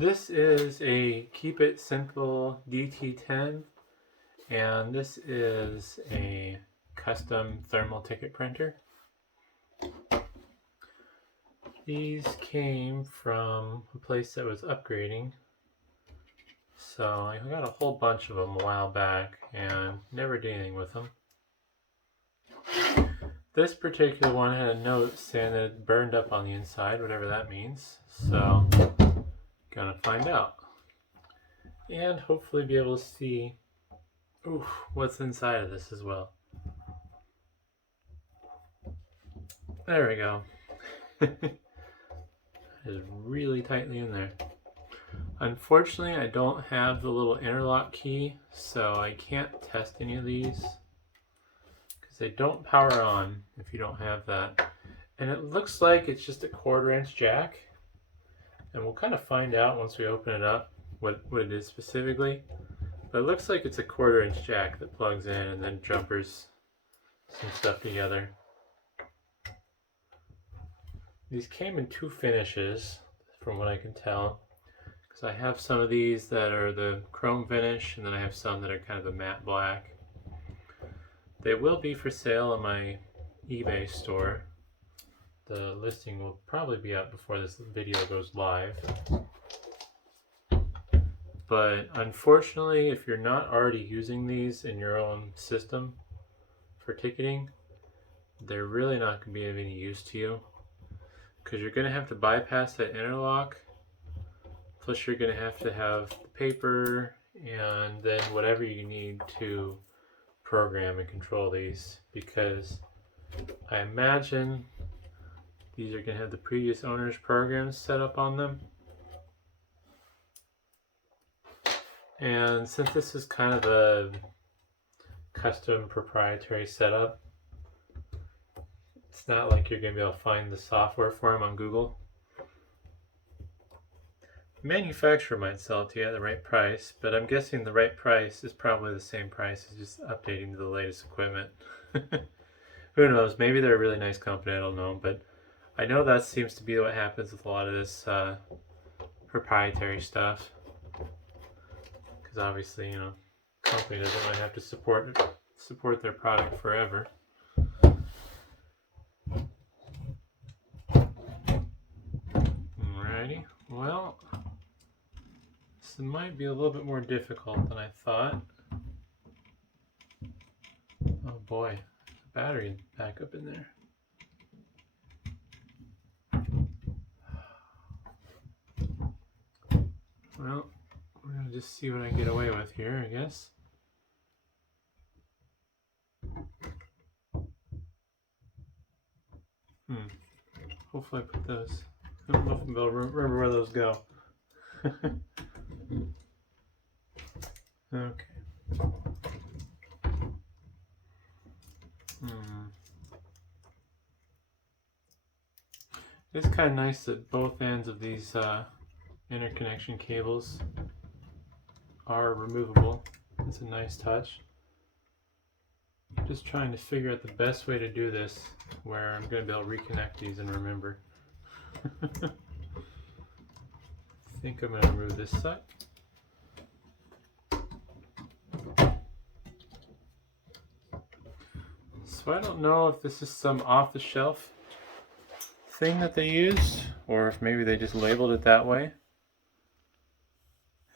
This is a Keep It Simple DT10, and this is a custom thermal ticket printer. These came from a place that was upgrading, so I got a whole bunch of them a while back and never did anything with them. This particular one had a note saying that it burned up on the inside, whatever that means, so gonna find out. And hopefully be able to see what's inside of this as well. There we go. It's really tightly in there. Unfortunately, I don't have the little interlock key, so I can't test any of these because they don't power on if you don't have that. And it looks like it's just a 1/4-inch jack, and we'll kind of find out once we open it up what it is specifically. But it looks like it's a 1/4-inch jack that plugs in and then jumpers some stuff together. These came in 2 finishes from what I can tell, because I have some of these that are the chrome finish and then I have some that are kind of a matte black. They will be for sale on my eBay store. The listing will probably be up before this video goes live. But unfortunately, if you're not already using these in your own system for ticketing, they're really not going to be of any use to you, because you're going to have to bypass that interlock, plus you're going to have the paper and then whatever you need to program and control these, because I imagine these are going to have the previous owner's programs set up on them. And since this is kind of a custom proprietary setup, it's not like you're going to be able to find the software for them on Google. The manufacturer might sell it to you at the right price, but I'm guessing the right price is probably the same price as just updating to the latest equipment. Who knows? Maybe they're a really nice company, I don't know, but I know that seems to be what happens with a lot of this proprietary stuff. Because obviously, company doesn't really have to support their product forever. Alrighty, well, this might be a little bit more difficult than I thought. Oh boy, battery backup in there. Well, we're going to just see what I can get away with here, I guess. Hopefully I put those. I don't know if I'm able to remember where those go. Okay. It's kind of nice that both ends of these interconnection cables are removable. It's a nice touch. I'm just trying to figure out the best way to do this where I'm going to be able to reconnect these and remember. I think I'm going to remove this side. So I don't know if this is some off-the-shelf thing that they use, or if maybe they just labeled it that way.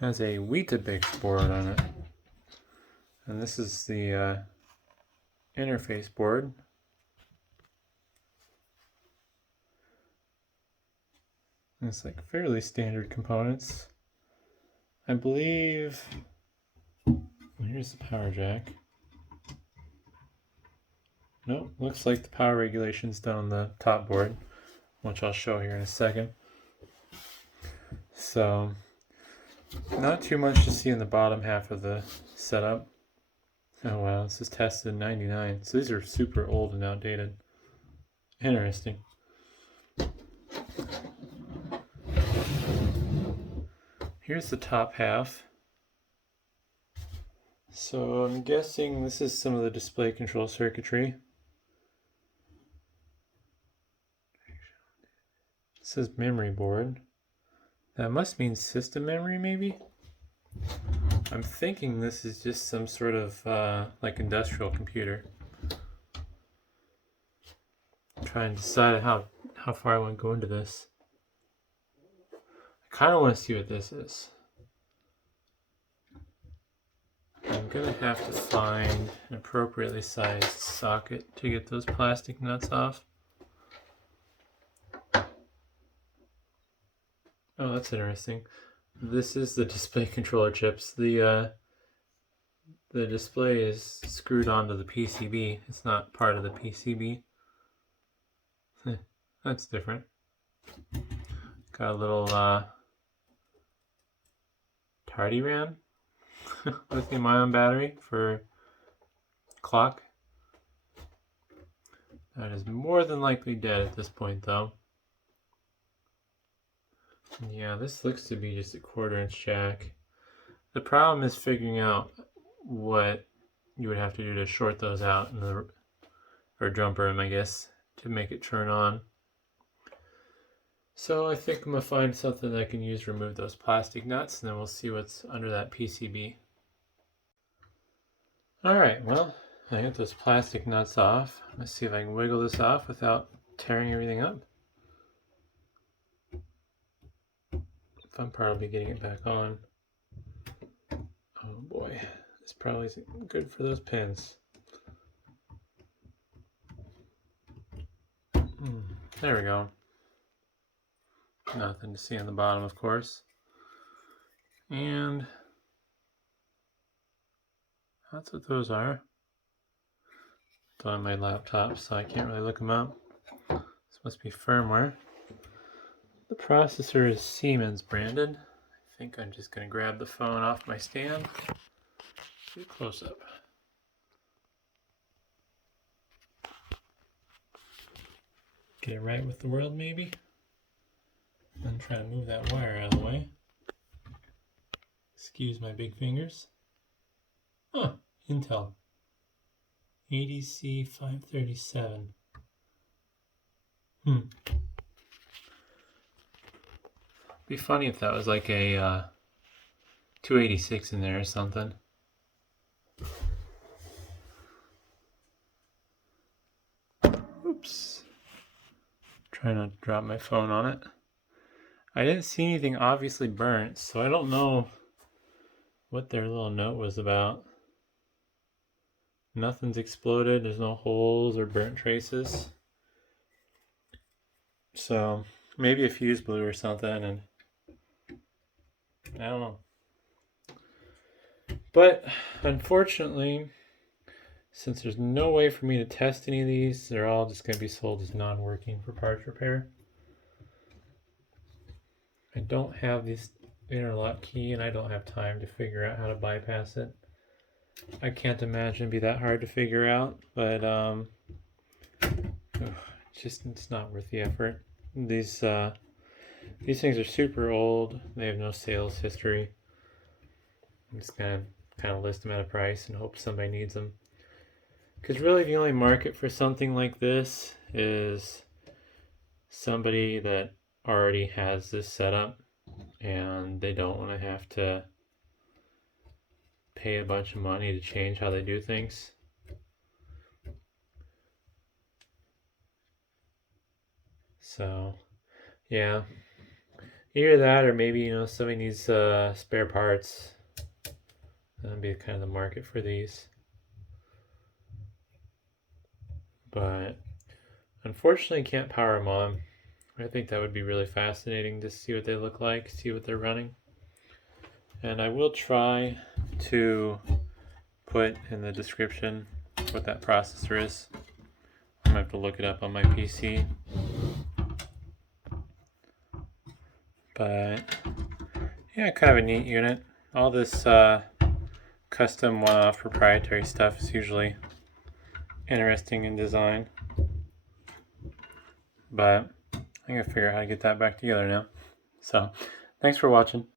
It has a Weetabix board on it, and this is the interface board. And it's like fairly standard components. I believe. Here's the power jack. Nope, looks like the power regulation's done on the top board, which I'll show here in a second. So, not too much to see in the bottom half of the setup. Oh wow, this is tested in '99, so these are super old and outdated. Interesting. Here's the top half. So I'm guessing this is some of the display control circuitry. It says memory board. That must mean system memory, maybe? I'm thinking this is just some sort of like industrial computer. I'm trying to decide how far I want to go into this. I kind of want to see what this is. I'm going to have to find an appropriately sized socket to get those plastic nuts off. Oh, that's interesting. This is the display controller chips. The display is screwed onto the PCB. It's not part of the PCB. That's different. Got a little tardy RAM, lithium-ion battery for clock. That is more than likely dead at this point, though. Yeah, this looks to be just a 1/4-inch jack. The problem is figuring out what you would have to do to short those out in the or jumper them, I guess, to make it turn on. So I think I'm gonna find something that I can use to remove those plastic nuts, and then we'll see what's under that PCB. Alright, well, I got those plastic nuts off. Let's see if I can wiggle this off without tearing everything up. Fun part will be getting it back on. Oh boy, this probably isn't good for those pins. There we go. Nothing to see on the bottom, of course. And that's what those are. It's on my laptop, so I can't really look them up. This must be firmware. The processor is Siemens branded. I think I'm just going to grab the phone off my stand. Do a close up. Get it right with the world, maybe. I'm trying to move that wire out of the way. Excuse my big fingers. Oh, Intel. ADC 537. Be funny if that was like a 286 in there or something. Oops. Trying not to drop my phone on it. I didn't see anything obviously burnt, so I don't know what their little note was about. Nothing's exploded, there's no holes or burnt traces. So maybe a fuse blew or something, and I don't know. But unfortunately, since there's no way for me to test any of these, they're all just going to be sold as non-working for parts repair. I don't have this interlock key, and I don't have time to figure out how to bypass it. I can't imagine it'd be that hard to figure out, but it's not worth the effort. These things are super old. They have no sales history. I'm just gonna kind of list them at a price and hope somebody needs them. Because really, the only market for something like this is somebody that already has this setup and they don't want to have to pay a bunch of money to change how they do things. So yeah, either that or maybe somebody needs spare parts. That'd be kind of the market for these. But unfortunately can't power them on. I think that would be really fascinating to see what they look like, see what they're running. And I will try to put in the description what that processor is. I'm gonna have to look it up on my PC. But yeah, kind of a neat unit. All this custom one-off proprietary stuff is usually interesting in design. But I gotta figure out how to get that back together now. So thanks for watching.